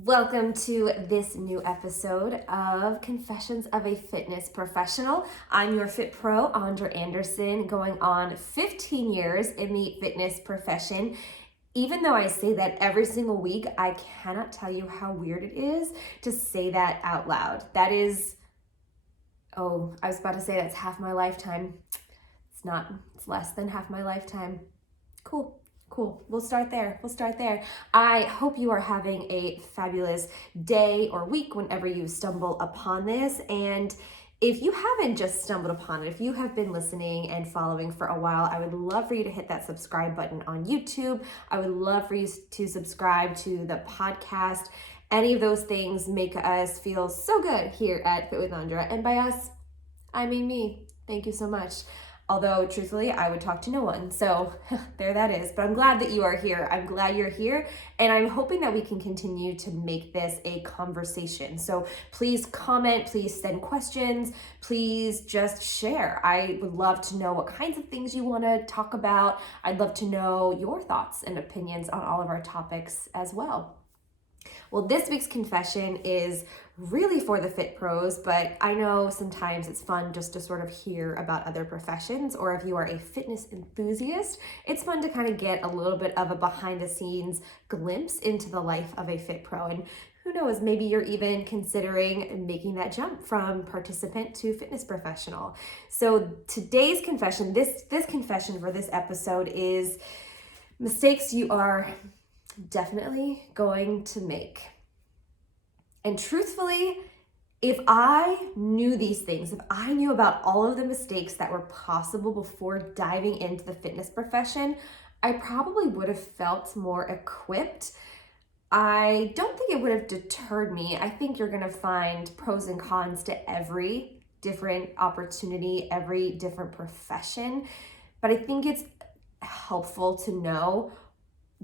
Welcome to this new episode of Confessions of a Fitness Professional. I'm your Fit Pro, Andra Anderson, going on 15 years in the fitness profession. Even though I say that every single week, I cannot tell you how weird it is to say that out loud. That is, I was about to say that's half my lifetime. It's not, it's less than half my lifetime. Cool. We'll start there. I hope you are having a fabulous day or week whenever you stumble upon this. And if you haven't just stumbled upon it, if you have been listening and following for a while, I would love for you to hit that subscribe button on YouTube. I would love for you to subscribe to the podcast. Any of those things make us feel so good here at Fit with Andra. And by us, I mean me. Thank you so much. Although, truthfully, I would talk to no one. So there that is. But I'm glad that you are here. I'm glad you're here. And I'm hoping that we can continue to make this a conversation. So please comment, please send questions, please just share. I would love to know what kinds of things you want to talk about. I'd love to know your thoughts and opinions on all of our topics as well. Well, this week's confession is really for the fit pros, but I know sometimes it's fun just to sort of hear about other professions, or if you are a fitness enthusiast, it's fun to kind of get a little bit of a behind the scenes glimpse into the life of a fit pro. And who knows, maybe you're even considering making that jump from participant to fitness professional. So today's confession, this confession for this episode is mistakes you are definitely going to make. And truthfully, if I knew these things, if I knew about all of the mistakes that were possible before diving into the fitness profession, I probably would have felt more equipped. I don't think it would have deterred me. I think you're going to find pros and cons to every different opportunity, every different profession. But I think it's helpful to know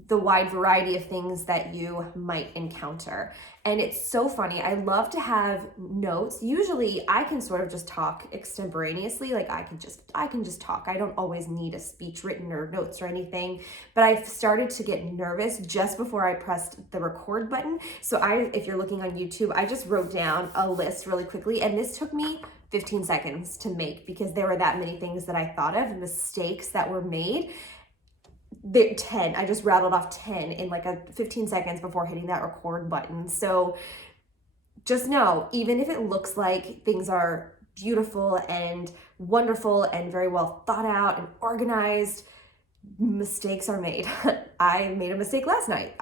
the wide variety of things that you might encounter. And it's so funny. I love to have notes. Usually I can sort of just talk extemporaneously. Like I can just talk. I don't always need a speech written or notes or anything, but I've started to get nervous just before I pressed the record button. So if you're looking on YouTube, I just wrote down a list really quickly, and this took me 15 seconds to make because there were that many things that I thought of, mistakes that were made. 10, I just rattled off 10 in like 15 seconds before hitting that record button. So just know, even if it looks like things are beautiful and wonderful and very well thought out and organized, mistakes are made. I made a mistake last night.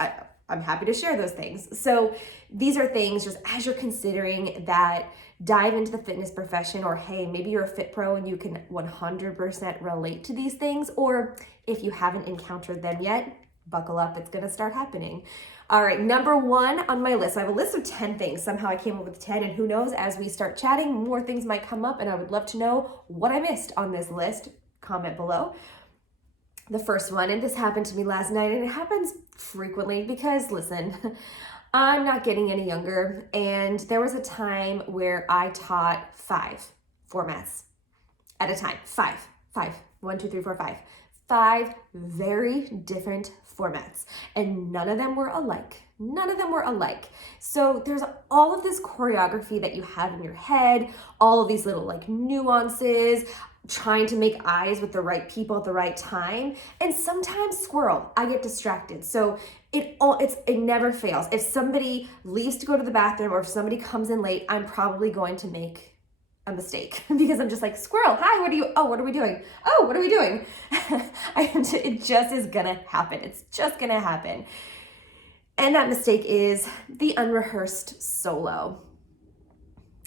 I'm happy to share those things. So these are things just as you're considering that dive into the fitness profession, or hey, maybe you're a fit pro and you can 100% relate to these things, or if you haven't encountered them yet, buckle up, it's gonna start happening. All right, number one on my list, I have a list of 10 things. Somehow I came up with 10, and who knows, as we start chatting, more things might come up, and I would love to know what I missed on this list. Comment below. The first one, and this happened to me last night, and it happens frequently because, listen, I'm not getting any younger, and there was a time where I taught 5 formats at a time. 5. 1, 2, 3, 4, 5. 5 very different formats, and none of them were alike. So there's all of this choreography that you have in your head, all of these little like nuances, trying to make eyes with the right people at the right time, and sometimes squirrel, I get distracted. So it never fails. If somebody leaves to go to the bathroom, or if somebody comes in late, I'm probably going to make a mistake because I'm just like, squirrel, hi, what are we doing? It just is gonna happen. It's just gonna happen. And that mistake is the unrehearsed solo,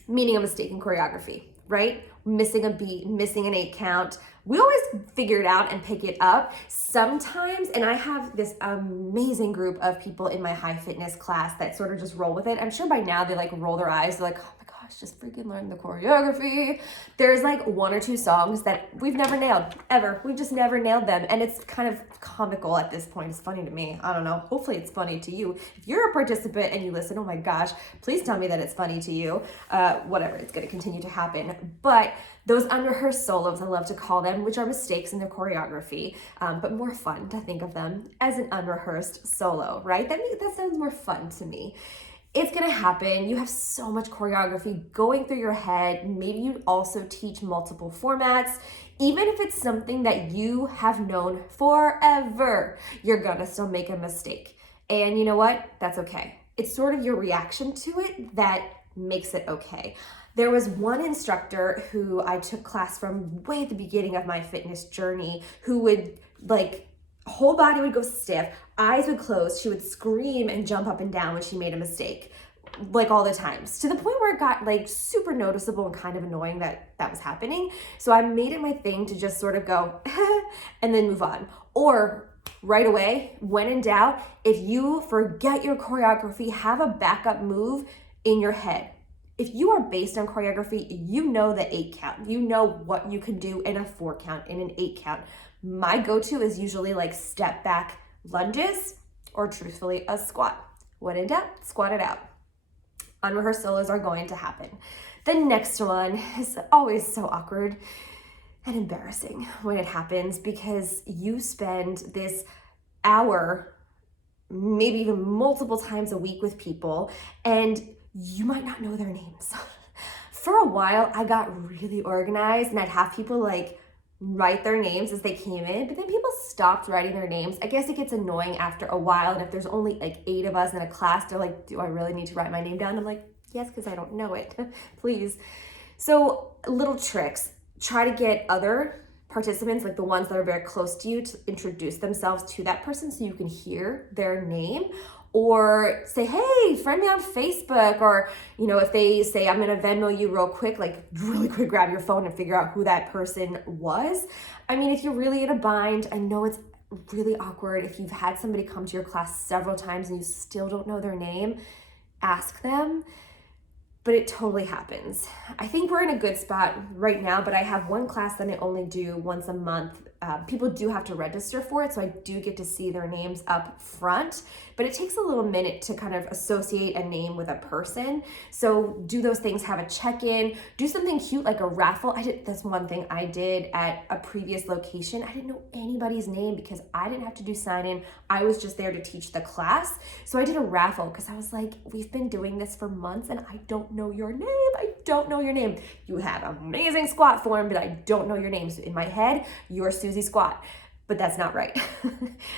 meaning a mistake in choreography, right? Missing a beat, missing an 8 count. We always figure it out and pick it up. Sometimes, and I have this amazing group of people in my high fitness class that sort of just roll with it. I'm sure by now they like roll their eyes. They're like, oh my gosh, just freaking learn the choreography. There's like 1 or 2 songs that we've never nailed, ever. We've just never nailed them. And it's kind of comical at this point. It's funny to me. I don't know. Hopefully it's funny to you. If you're a participant and you listen, oh my gosh, please tell me that it's funny to you. Whatever, it's going to continue to happen. But those unrehearsed solos, I love to call them, which are mistakes in the choreography, but more fun to think of them as an unrehearsed solo, right? That sounds more fun to me. It's gonna happen. You have so much choreography going through your head. Maybe you also teach multiple formats. Even if it's something that you have known forever, you're gonna still make a mistake. And you know what? That's okay. It's sort of your reaction to it that makes it okay. There was one instructor who I took class from way at the beginning of my fitness journey who would whole body would go stiff, eyes would close, she would scream and jump up and down when she made a mistake, all the times, to the point where it got super noticeable and kind of annoying that that was happening. So I made it my thing to just sort of go and then move on. Or right away, when in doubt, if you forget your choreography, have a backup move in your head. If you are based on choreography, you know the 8 count. You know what you can do in a 4 count, in an 8 count. My go-to is usually step back lunges or truthfully a squat. When in doubt, squat it out. Unrehearsed solos are going to happen. The next one is always so awkward and embarrassing when it happens because you spend this hour, maybe even multiple times a week with people, and you might not know their names. For a while, I got really organized and I'd have people write their names as they came in, but then people stopped writing their names. I guess it gets annoying after a while, and if there's only 8 of us in a class, they're like, do I really need to write my name down? I'm like, yes, because I don't know it, please. So little tricks, try to get other participants, the ones that are very close to you, to introduce themselves to that person so you can hear their name. Or say, hey, friend me on Facebook. Or, if they say, I'm gonna Venmo you real quick, really quick, grab your phone and figure out who that person was. I mean, if you're really in a bind, I know it's really awkward. If you've had somebody come to your class several times and you still don't know their name, ask them. But it totally happens. I think we're in a good spot right now, but I have one class that I only do once a month. People do have to register for it, so I do get to see their names up front, but it takes a little minute to kind of associate a name with a person. So do those things, have a check-in, do something cute like a raffle. That's one thing I did at a previous location. I didn't know anybody's name because I didn't have to do sign-in. I was just there to teach the class. So I did a raffle because I was like, we've been doing this for months and I don't know your name. I don't know your name. You have amazing squat form, but I don't know your name. So in my head, you're Susie Squat, but that's not right.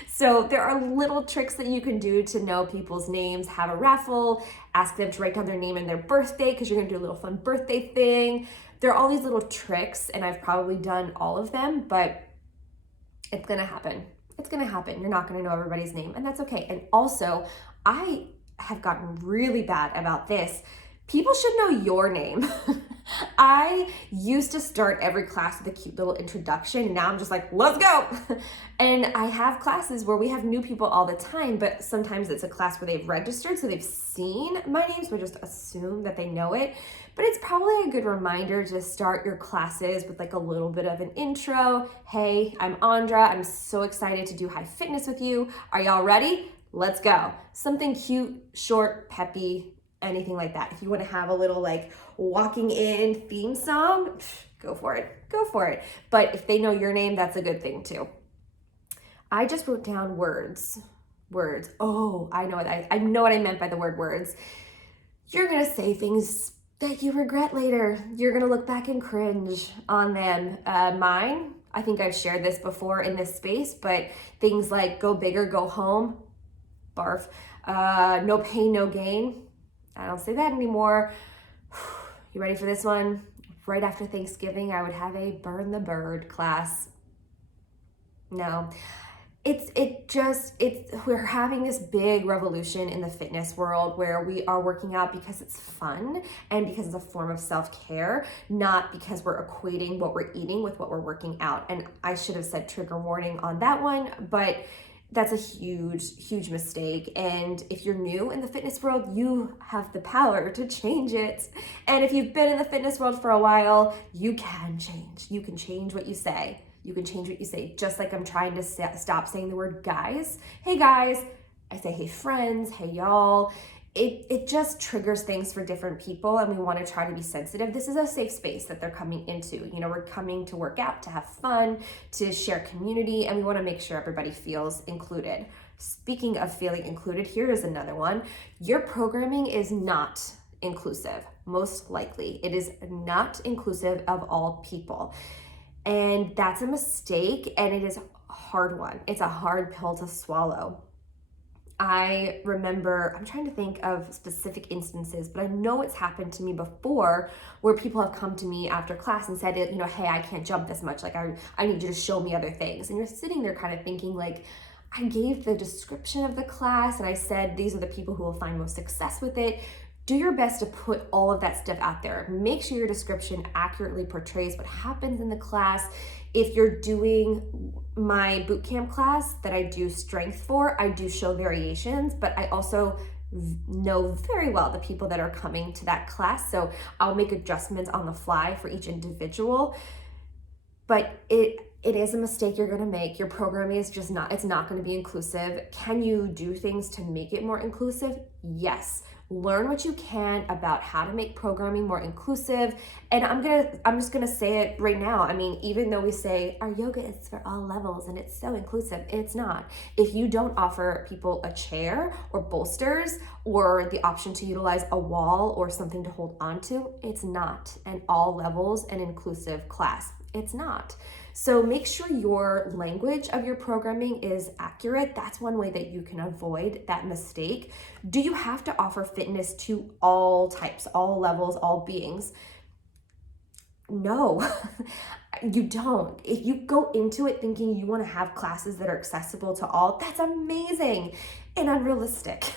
So there are little tricks that you can do to know people's names. Have a raffle, ask them to write down their name and their birthday because you're gonna do a little fun birthday thing. There are all these little tricks and I've probably done all of them, but it's gonna happen. It's gonna happen. You're not gonna know everybody's name, and that's okay. And also, I have gotten really bad about this. People should know your name. I used to start every class with a cute little introduction, and now I'm just like, let's go. And I have classes where we have new people all the time, but sometimes it's a class where they've registered, so they've seen my name, so I just assume that they know it. But it's probably a good reminder to start your classes with a little bit of an intro. Hey, I'm Andra. I'm so excited to do high fitness with you. Are y'all ready? Let's go. Something cute, short, peppy, anything like that. If you want to have a little walking in theme song, go for it. Go for it. But if they know your name, that's a good thing too. I just wrote down words. Words. Oh, I know what I meant by the word words. You're going to say things that you regret later. You're going to look back and cringe on them. Mine, I think I've shared this before in this space, but things like go big or go home, barf. No pain, no gain. I don't say that anymore. You ready for this one? Right after Thanksgiving, I would have a burn the bird class. No, we're having this big revolution in the fitness world where we are working out because it's fun and because it's a form of self-care, not because we're equating what we're eating with what we're working out. And I should have said trigger warning on that one, but that's a huge, huge mistake. And if you're new in the fitness world, you have the power to change it. And if you've been in the fitness world for a while, you can change. You can change what you say. You can change what you say. Just like I'm trying to stop saying the word guys. Hey guys. I say, hey friends, hey y'all. It just triggers things for different people, and we want to try to be sensitive. This is a safe space that they're coming into. We're coming to work out, to have fun, to share community, and we want to make sure everybody feels included. Speaking of feeling included, here is another one. Your programming is not inclusive. Most likely, it is not inclusive of all people. And that's a mistake, and it is a hard one. It's a hard pill to swallow. I remember, I'm trying to think of specific instances, but I know it's happened to me before where people have come to me after class and said, hey, I can't jump this much. Like, I need you to show me other things. And you're sitting there kind of thinking, like, I gave the description of the class and I said, these are the people who will find most success with it. Do your best to put all of that stuff out there. Make sure your description accurately portrays what happens in the class. If you're doing my bootcamp class that I do strength for, I do show variations, but I also know very well the people that are coming to that class. So I'll make adjustments on the fly for each individual. But it is a mistake you're going to make. Your programming is just it's not going to be inclusive. Can you do things to make it more inclusive? Yes. Learn what you can about how to make programming more inclusive. And I'm just gonna say it right now. I mean, even though we say our yoga is for all levels and it's so inclusive, it's not. If you don't offer people a chair or bolsters or the option to utilize a wall or something to hold on to, it's not an all levels and inclusive class. It's not. So make sure your language of your programming is accurate. That's one way that you can avoid that mistake. Do you have to offer fitness to all types, all levels, all beings? No, you don't. If you go into it thinking you want to have classes that are accessible to all, that's amazing and unrealistic.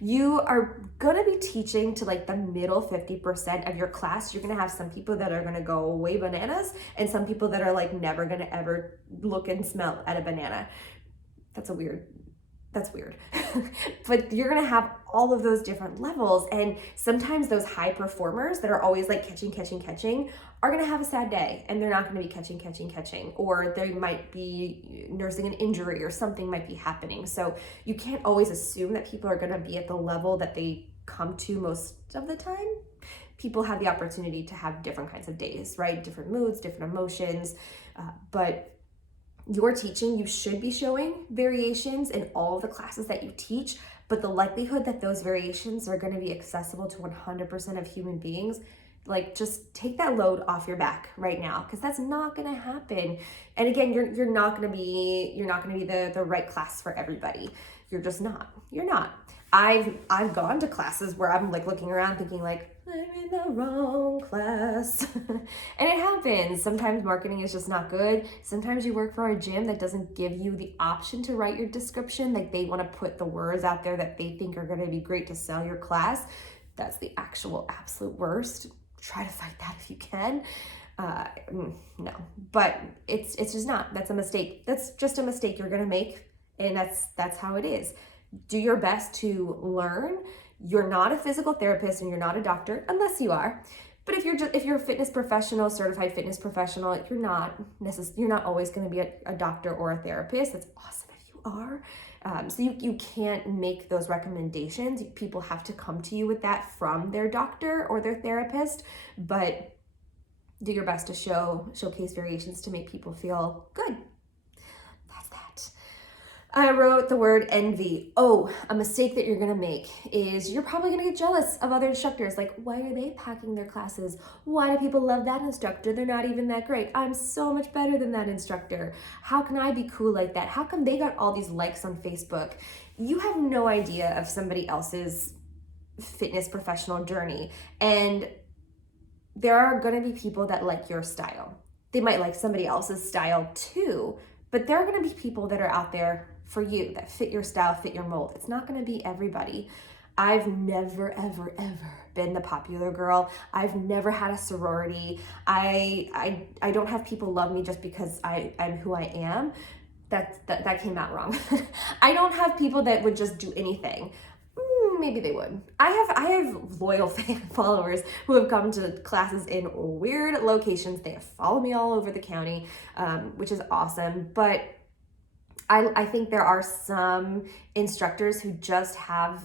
You are going to be teaching to like the middle 50% of your class. You're going to have some people that are going to go way bananas and some people that are like never going to ever look and smell at a banana. That's weird. But you're going to have all of those different levels. And sometimes those high performers that are always like catching are going to have a sad day and they're not going to be catching, or they might be nursing an injury or something might be happening. So you can't always assume that people are going to be at the level that they come to most of the time. People have the opportunity to have different kinds of days, right? Different moods, different emotions, but you're teaching, you should be showing variations in all of the classes that you teach, but the likelihood that those variations are going to be accessible to 100% of human beings, like just take that load off your back right now, because that's not going to happen. And again, you're not going to be the right class for everybody. You're just not. You're not. I've gone to classes where I'm like looking around thinking like, I'm in the wrong class. And it happens. Sometimes marketing is just not good. Sometimes you work for a gym that doesn't give you the option to write your description. Like they want to put the words out there that they think are going to be great to sell your class. That's the actual absolute worst. Try to fight that if you can. No, but it's just not. That's a mistake. That's just a mistake you're going to make. And that's how it is. Do your best to learn. You're not a physical therapist and you're not a doctor, unless you are. But if you're a fitness professional, certified fitness professional, you're not always going to be a doctor or a therapist. That's awesome if you are. So you can't make those recommendations. People have to come to you with that from their doctor or their therapist. But do your best to showcase variations to make people feel good. That's that. I wrote the word envy. Oh, a mistake that you're going to make is you're probably going to get jealous of other instructors. Like, why are they packing their classes? Why do people love that instructor? They're not even that great. I'm so much better than that instructor. How can I be cool like that? How come they got all these likes on Facebook? You have no idea of somebody else's fitness professional journey. And there are going to be people that like your style. They might like somebody else's style too, but there are going to be people that are out there for you that fit your style, fit your mold. It's not going to be everybody. I've never, ever, ever been the popular girl. I've never had a sorority. I don't have people love me just because I'm who I am. That came out wrong. I don't have people that would just do anything. Maybe they would. I have loyal followers who have come to classes in weird locations. They have followed me all over the county, which is awesome. But I think there are some instructors who just have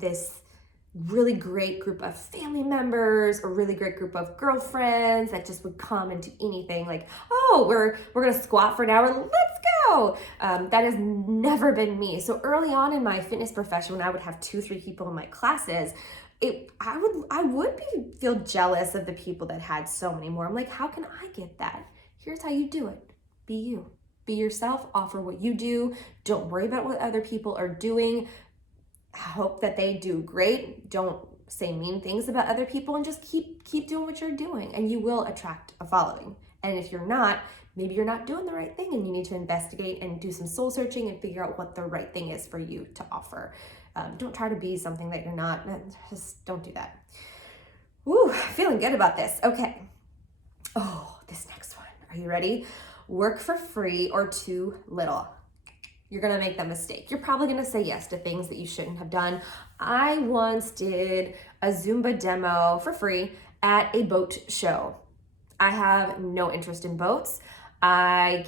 this really great group of family members, a really great group of girlfriends that just would come and do anything. Like, oh, we're gonna squat for an hour. Let's no, that has never been me. So early on in my fitness profession, when I would have 2-3 people in my classes, I would feel jealous of the people that had so many more. I'm like, how can I get that? Here's how you do it. Be you. Be yourself. Offer what you do. Don't worry about what other people are doing. Hope that they do great. Don't say mean things about other people, and just keep doing what you're doing, and you will attract a following. And if you're not, maybe you're not doing the right thing, and you need to investigate and do some soul searching and figure out what the right thing is for you to offer. Don't try to be something that you're not. Just don't do that. Woo, feeling good about this. Okay. Oh, this next one. Are you ready? Work for free or too little. You're going to make that mistake. You're probably going to say yes to things that you shouldn't have done. I once did a Zumba demo for free at a boat show. I have no interest in boats. I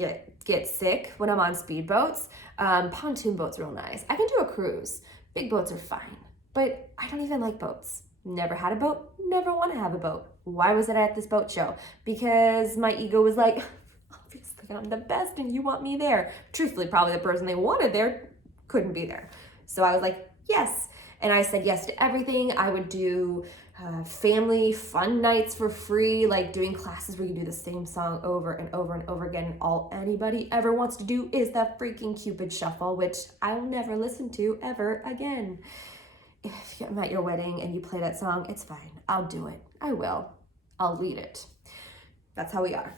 get sick when I'm on speedboats. Pontoon boats are real nice. I can do a cruise. Big boats are fine, but I don't even like boats. Never had a boat, never want to have a boat. Why was it at this boat show? Because my ego was like, obviously I'm the best and you want me there. Truthfully, probably the person they wanted there couldn't be there. So I was like, yes. And I said yes to everything. I would do family fun nights for free, like doing classes where you do the same song over and over and over again. All anybody ever wants to do is that freaking Cupid shuffle, which I will never listen to ever again. If I'm at your wedding and you play that song, it's fine. I'll do it. I will. I'll lead it. That's how we are.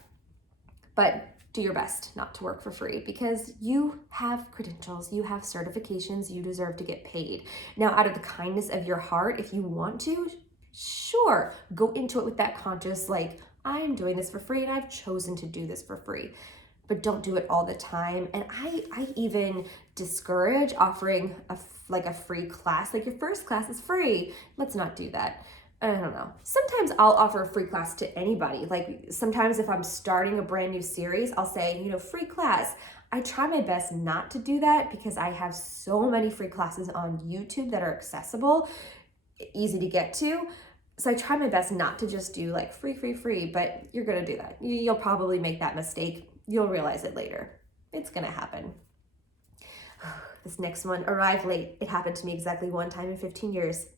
But do your best not to work for free, because you have credentials, you have certifications, you deserve to get paid. Now, out of the kindness of your heart, if you want to, sure, go into it with that conscious, like, I'm doing this for free and I've chosen to do this for free. But don't do it all the time. And I even discourage offering a free class. Like, your first class is free. Let's not do that. I don't know. Sometimes I'll offer a free class to anybody. Like, sometimes if I'm starting a brand new series, I'll say, free class. I try my best not to do that because I have so many free classes on YouTube that are accessible, easy to get to. So I try my best not to just do like free, but you're going to do that. You'll probably make that mistake. You'll realize it later. It's going to happen. This next one, arrive late. It happened to me exactly one time in 15 years.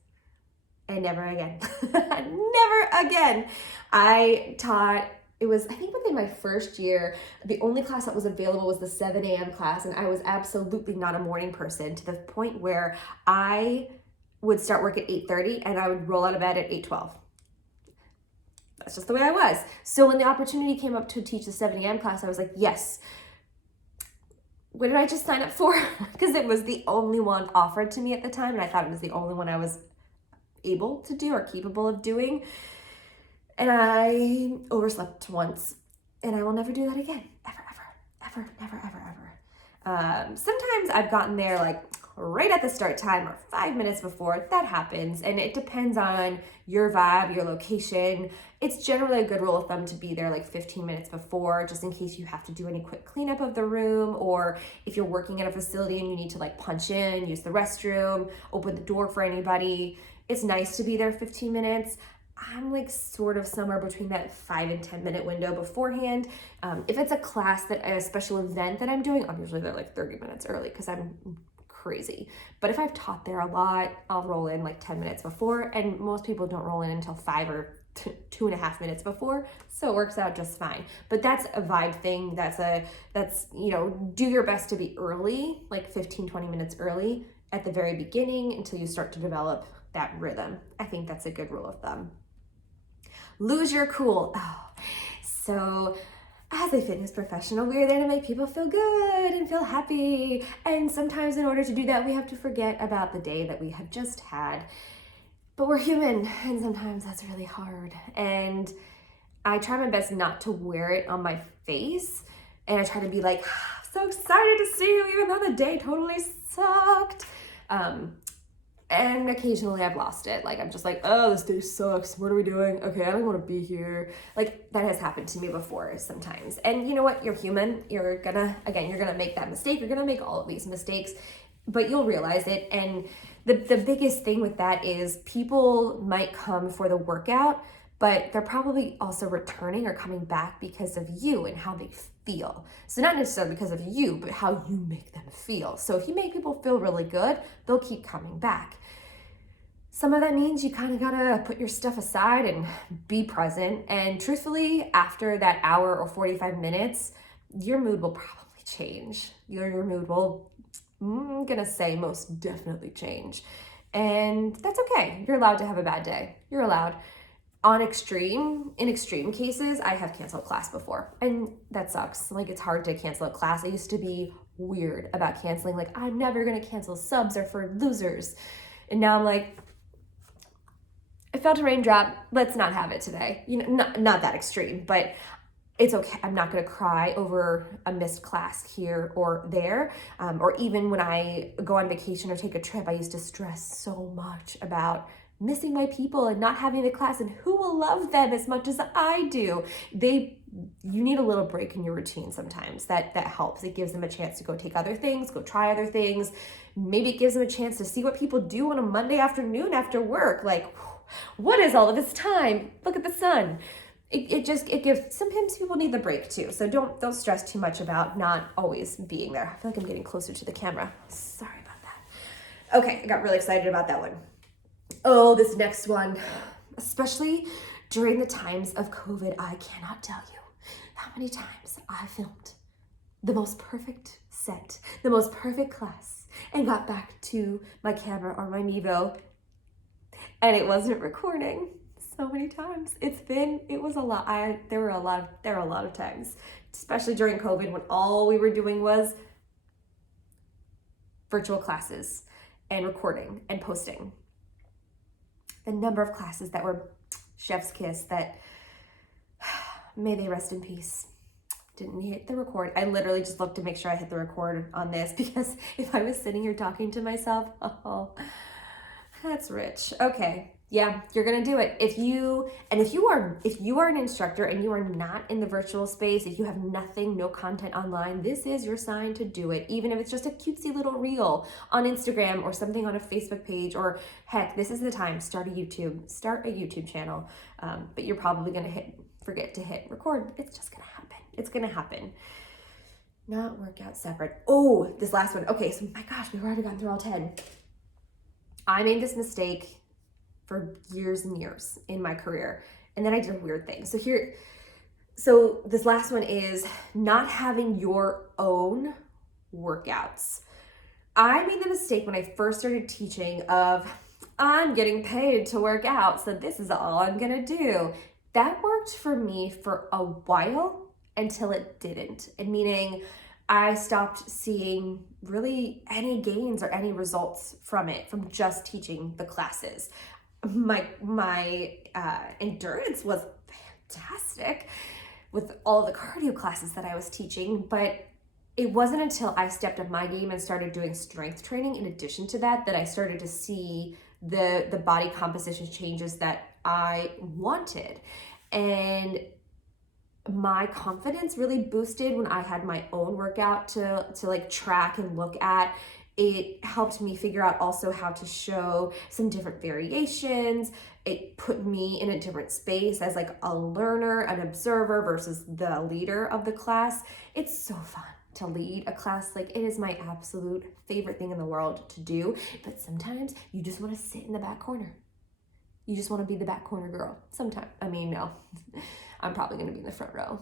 And never again. Never again. I taught, I think within my first year, the only class that was available was the 7 a.m. class. And I was absolutely not a morning person, to the point where I would start work at 8:30 and I would roll out of bed at 8:12. That's just the way I was. So when the opportunity came up to teach the 7 a.m. class, I was like, yes. What did I just sign up for? Because it was the only one offered to me at the time. And I thought it was the only one I was able to do or capable of doing. And I overslept once, and I will never do that again. Ever. Sometimes I've gotten there like right at the start time or 5 minutes before. That happens, and it depends on your vibe, your location. It's generally a good rule of thumb to be there like 15 minutes before, just in case you have to do any quick cleanup of the room, or if you're working at a facility and you need to like punch in, use the restroom, open the door for anybody. It's nice to be there 15 minutes. I'm like sort of somewhere between that 5 and 10 minute window beforehand. If it's a class a special event that I'm doing, I'm usually there like 30 minutes early because I'm crazy. But if I've taught there a lot, I'll roll in like 10 minutes before, and most people don't roll in until 5 or 2.5 minutes before. So it works out just fine. But that's a vibe thing. That's do your best to be early, like 15, 20 minutes early at the very beginning until you start to develop that rhythm. I think that's a good rule of thumb. Lose your cool. So as a fitness professional, we're there to make people feel good and feel happy. And sometimes in order to do that, we have to forget about the day that we have just had. But we're human, and sometimes that's really hard. And I try my best not to wear it on my face. And I try to be like, so excited to see you, even though the day totally sucked. And occasionally I've lost it. Like, I'm just like, oh, this day sucks. What are we doing? Okay, I don't want to be here. Like, that has happened to me before sometimes. And you know what? You're human. You're gonna make that mistake. You're gonna make all of these mistakes, but you'll realize it. And the biggest thing with that is people might come for the workout, but they're probably also returning or coming back because of you and how they feel. So not necessarily because of you, but how you make them feel. So if you make people feel really good, they'll keep coming back. Some of that means you kind of gotta put your stuff aside and be present. And truthfully, after that hour or 45 minutes, your mood will probably change. Your mood will, I'm gonna say, most definitely change. And that's okay. You're allowed to have a bad day. You're allowed. In extreme cases, I have canceled class before, and that sucks. Like, it's hard to cancel a class. I used to be weird about canceling. Like, I'm never gonna cancel, subs are for losers. And now I'm like, I felt a raindrop. Let's not have it today. Not that extreme, but it's okay. I'm not going to cry over a missed class here or there. Or even when I go on vacation or take a trip, I used to stress so much about missing my people and not having the class, and who will love them as much as I do. You need a little break in your routine sometimes. That helps. It gives them a chance to go take other things, go try other things. Maybe it gives them a chance to see what people do on a Monday afternoon after work. Like, what is all of this time? Look at the sun. It gives, sometimes people need the break too. So don't stress too much about not always being there. I feel like I'm getting closer to the camera. Sorry about that. Okay, I got really excited about that one. Oh, this next one, especially during the times of COVID, I cannot tell you how many times I filmed the most perfect set, the most perfect class, and got back to my camera or my Mevo, and it wasn't recording. So many times. It was a lot. There were a lot of times, especially during COVID, when all we were doing was virtual classes and recording and posting. The number of classes that were chef's kiss, that may they rest in peace, didn't hit the record. I literally just looked to make sure I hit the record on this, because if I was sitting here talking to myself, oh, that's rich. Okay. Yeah, you're gonna do it. If you are an instructor and you are not in the virtual space, if you have no content online, this is your sign to do it. Even if it's just a cutesy little reel on Instagram or something on a Facebook page, or heck, this is the time. Start a YouTube channel. But you're probably gonna forget to hit record. It's just gonna happen. It's gonna happen. Not workout separate. Oh, this last one. Okay, so my gosh, we've already gotten through all 10. I made this mistake for years and years in my career, and then I did a weird thing. So this last one is not having your own workouts. I made the mistake when I first started teaching of, I'm getting paid to work out, so this is all I'm gonna do. That worked for me for a while until it didn't. And meaning I stopped seeing really any gains or any results from just teaching the classes. My endurance was fantastic with all the cardio classes that I was teaching, but it wasn't until I stepped up my game and started doing strength training in addition to that I started to see the body composition changes that I wanted. And my confidence really boosted when I had my own workout to like track and look at. It helped me figure out also how to show some different variations. It put me in a different space as like a learner, an observer versus the leader of the class. It's so fun to lead a class. Like, it is my absolute favorite thing in the world to do. But sometimes you just want to sit in the back corner. You just want to be the back corner girl. Sometimes, no, I'm probably going to be in the front row.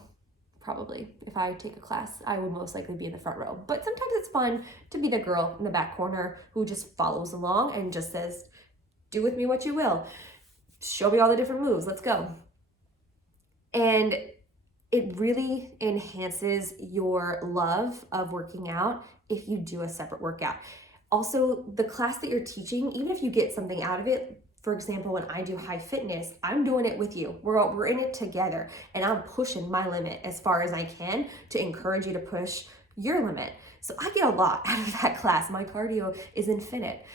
Probably. If I take a class, I would most likely be in the front row. But sometimes it's fun to be the girl in the back corner who just follows along and just says, do with me what you will. Show me all the different moves. Let's go. And it really enhances your love of working out if you do a separate workout. Also, the class that you're teaching, even if you get something out of it, for example, when I do high fitness, I'm doing it with you. We're in it together, and I'm pushing my limit as far as I can to encourage you to push your limit. So I get a lot out of that class. My cardio is infinite.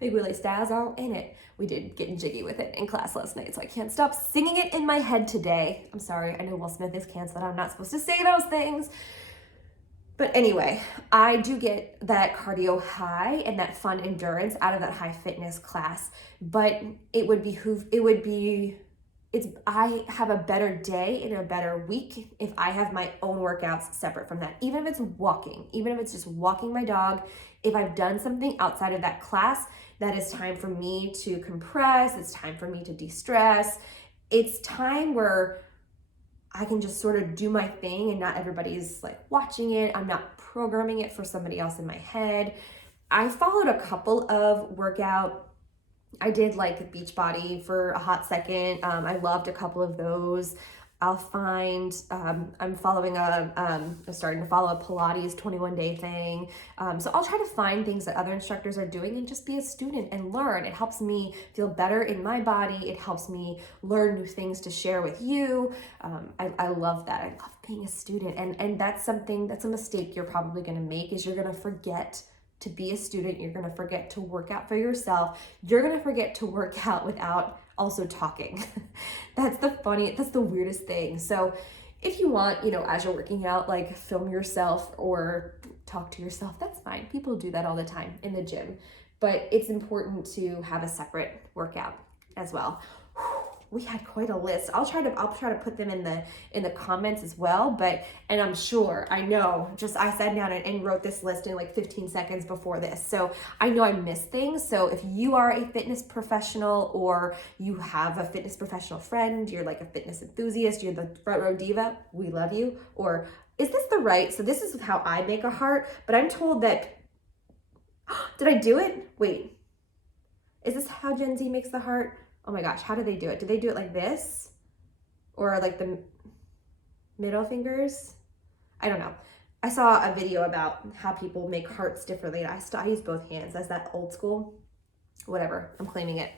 Big Willie styles all in it. We did get jiggy with it in class last night, so I can't stop singing it in my head today. I'm sorry, I know Will Smith is canceled. I'm not supposed to say those things. But anyway, I do get that cardio high and that fun endurance out of that high fitness class, but it would be I have a better day and a better week if I have my own workouts separate from that. Even if it's walking, even if it's just walking my dog, if I've done something outside of that class, that is time for me to compress, it's time for me to de-stress. It's time where I can just sort of do my thing and not everybody's like watching it. I'm not programming it for somebody else in my head. I followed a couple of I did like Beachbody for a hot second. I loved a couple of those. I'll find, I'm starting to follow a Pilates 21-day thing. So I'll try to find things that other instructors are doing and just be a student and learn. It helps me feel better in my body. It helps me learn new things to share with you. I love that. I love being a student. And that's a mistake you're probably gonna make, is you're gonna forget to be a student. You're gonna forget to work out for yourself. You're gonna forget to work out without also talking. That's the weirdest thing. So if you want, as you're working out, like film yourself or talk to yourself, that's fine. People do that all the time in the gym, but it's important to have a separate workout as well. We had quite a list. I'll try to put them in the comments as well, and I'm sure, I sat down and wrote this list in like 15 seconds before this. So I know I missed things. So if you are a fitness professional, or you have a fitness professional friend, you're like a fitness enthusiast, you're the front row diva, we love you. Or is this so this is how I make a heart, but I'm told that, did I do it? Wait, is this how Gen Z makes the heart? Oh my gosh, how do they do it? Do they do it like this? Or like the middle fingers? I don't know. I saw a video about how people make hearts differently. I use both hands. That's that old school. Whatever, I'm claiming it.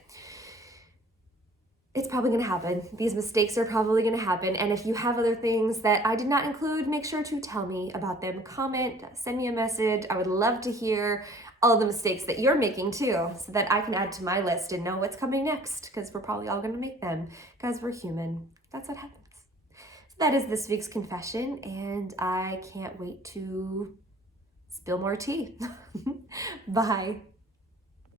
It's probably gonna happen. These mistakes are probably gonna happen. And if you have other things that I did not include, make sure to tell me about them. Comment, send me a message. I would love to hear all the mistakes that you're making too, so that I can add to my list and know what's coming next, because we're probably all gonna make them, because we're human. That's what happens. So that is this week's confession, and I can't wait to spill more tea. Bye.